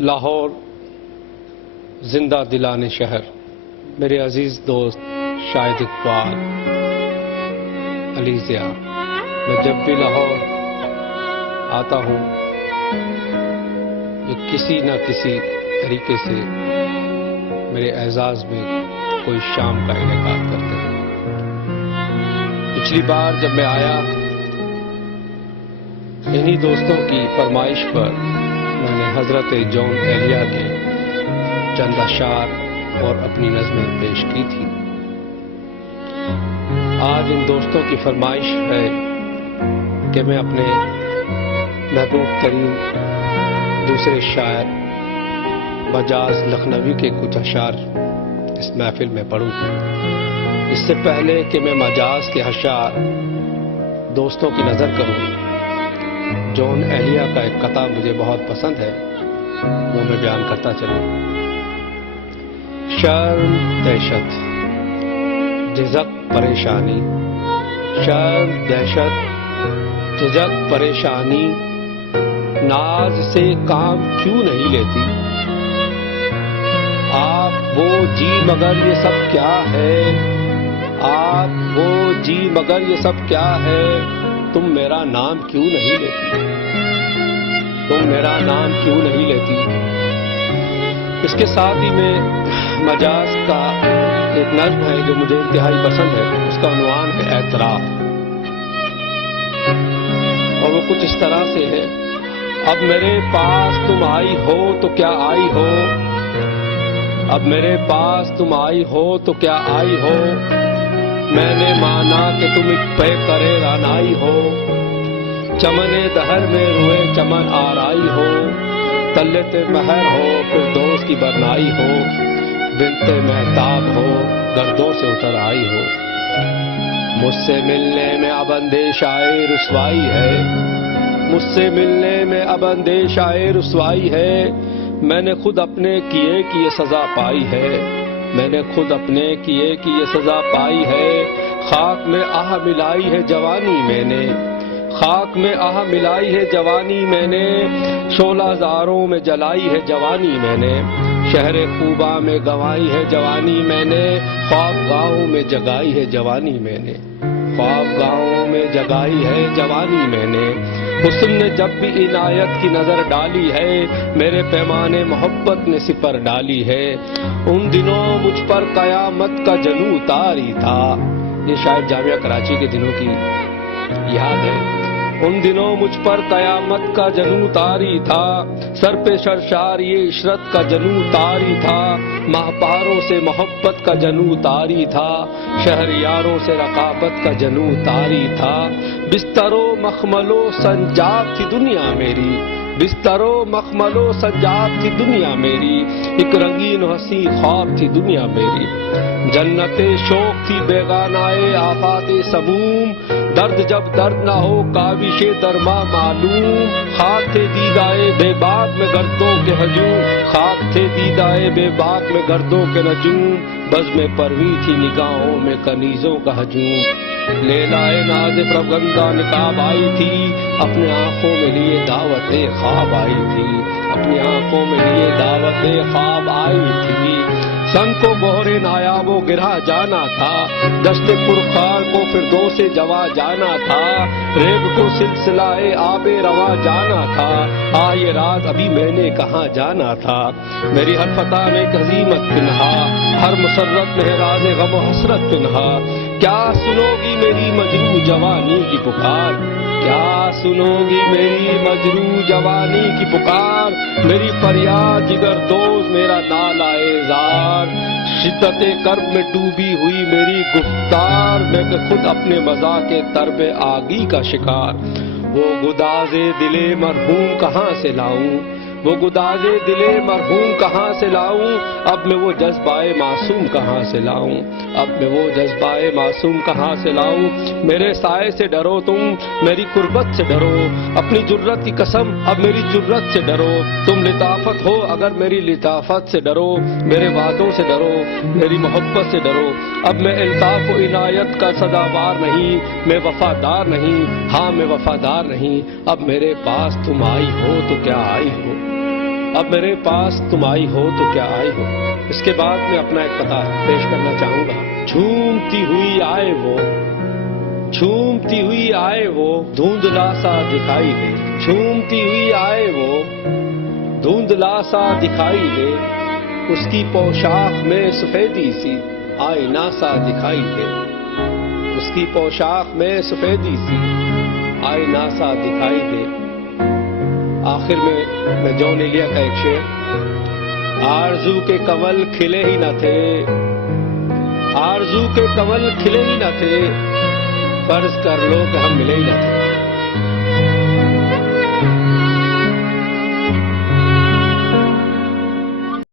لاہور زندہ دلانے شہر، میرے عزیز دوست شاہد اقبال، علی ضیاء، میں جب بھی لاہور آتا ہوں یہ کسی نہ کسی طریقے سے میرے اعزاز میں کوئی شام کا انعقاد کرتے ہیں۔ پچھلی بار جب میں آیا انہی دوستوں کی فرمائش پر میں نے حضرت جون ایلیا کے چند اشعار اور اپنی نظمیں پیش کی تھی۔ آج ان دوستوں کی فرمائش ہے کہ میں اپنے محبوب ترین دوسرے شاعر مجاز لکھنوی کے کچھ اشعار اس محفل میں پڑھوں۔ اس سے پہلے کہ میں مجاز کے اشعار دوستوں کی نظر کروں، جون ایلیا کا ایک قطعہ مجھے بہت پسند ہے، وہ میں بیان کرتا چلوں۔ شرم دہشت جھجک پریشانی، شرم دہشت جھجک پریشانی، ناز سے کام کیوں نہیں لیتی؟ آپ وہ جی مگر یہ سب کیا ہے؟ آپ وہ جی مگر یہ سب کیا ہے؟ تم میرا نام کیوں نہیں لیتی؟ تم میرا نام کیوں نہیں لیتی؟ اس کے ساتھ ہی میں مجاز کا ایک نظم ہے جو مجھے انتہائی پسند ہے، اس کا عنوان ہے اعتراف، اور وہ کچھ اس طرح سے ہے۔ اب میرے پاس تم آئی ہو تو کیا آئی ہو؟ اب میرے پاس تم آئی ہو تو کیا آئی ہو؟ میں نے مانا کہ تم ایک پہ کرے رانائی ہو، چمن دہر میں روئے چمن آرائی ہو، طلعت مہر ہو پھر دوست کی برنائی ہو، بنت مہتاب ہو گردوں سے اتر آئی ہو۔ مجھ سے ملنے میں اب اندیشہ رسوائی ہے، مجھ سے ملنے میں اب اندیشہ رسوائی ہے، میں نے خود اپنے کیے کی یہ سزا پائی ہے، میں نے خود اپنے کیے کی یہ سزا پائی ہے۔ خاک میں آہ ملائی ہے جوانی میں نے، خاک میں آہ ملائی ہے جوانی میں نے، شعلہ زاروں میں جلائی ہے جوانی میں نے، شہر خوبا میں گنوائی ہے جوانی میں نے، خواب گاؤں میں جگائی ہے جوانی میں نے، خواب گاؤں میں جگائی ہے جوانی میں نے۔ حسن نے جب بھی عنایت کی نظر ڈالی ہے، میرے پیمانے محبت نے سپر ڈالی ہے، ان دنوں مجھ پر قیامت کا جنوں طاری تھا۔ یہ شاید جامعہ کراچی کے دنوں کی یاد ہے۔ ان دنوں مجھ پر قیامت کا جنوں طاری تھا، سر پہ شرشار یہ عشرت کا جنوں طاری تھا، ماہپاروں سے محبت کا جنوں طاری تھا، شہر یاروں سے رقابت کا جنوں طاری تھا۔ بسترو مخملو سنجاب تھی دنیا میری، بسترو مخملو سنجاب تھی دنیا میری، ایک رنگین حسین خواب تھی دنیا میری، جنت شوق تھی بیگانائے آفات سموم، درد جب درد نہ ہو کاوش درما معلوم، خاک تھے دیدائے بے باک میں گردوں کے ہجوم، خاک تھے دیدائے بے باک میں گردوں کے نجوم، بز میں پروی تھی نگاہوں میں کنیزوں کا ہجوم، لیلائے ناز پرگندہ نقاب آئی تھی، اپنے آنکھوں میں لیے دعوت خواب آئی تھی، اپنی آنکھوں میں لیے دعوت خواب آئی تھی۔ سن کو گہرے نایاب و گرا جانا تھا، دشت پرخار کو فردوس سے جوا جانا تھا، ریگ کو سلسلہ آب رواں جانا تھا، یہ رات ابھی میں نے کہاں جانا تھا، میری ہر فتح میں ایک عزیمت پنہا، ہر مسرت میں راز غم و حسرت پنہا، کیا سنو گی میری مجروح جوانی کی پکار، کیا سنو گی میری مجروح جوانی کی پکار، میری فریاد جگر دوز میرا نالہ زار، شدت کرب میں ڈوبی ہوئی میری گفتار، میں کہ خود اپنے مزاح کے ترب آگی کا شکار، وہ گداز دل مرحوم کہاں سے لاؤں، وہ گداز دل مرحوم کہاں سے لاؤں، اب میں وہ جذبہ معصوم کہاں سے لاؤں، اب میں وہ جذبہ معصوم کہاں سے لاؤں، میرے سائے سے ڈرو تم میری قربت سے ڈرو، اپنی جرت کی قسم اب میری جرت سے ڈرو، تم لطافت ہو اگر میری لطافت سے ڈرو، میرے وعدوں سے ڈرو میری محبت سے ڈرو، اب میں الطاف و عنایت کا سزاوار نہیں، میں وفادار نہیں، ہاں میں وفادار نہیں، اب میرے پاس تم آئی ہو تو کیا آئی ہو، اب میرے پاس تم آئی ہو تو کیا آئی ہو. اس کے بعد میں اپنا ایک قطعہ پیش کرنا چاہوں گا. جھومتی ہوئی آئے وہ، جھومتی ہوئی آئے وہ، دھندلا سا دکھائی دے. جھومتی ہوئی آئے وہ، دھندلا سا دکھائی دے. اس کی پوشاک میں سفیدی سی آئینہ سا دکھائی دے. اس کی پوشاک میں سفیدی سی آئینہ سا دکھائی دے. آخر میں جان ایلیا کا ایک شعر. آرزو کے کنول کھلے ہی نہ تھے، آرزو کے کنول کھلے ہی نہ تھے، فرض کر لو کہ ہم ملے ہی نہ تھے.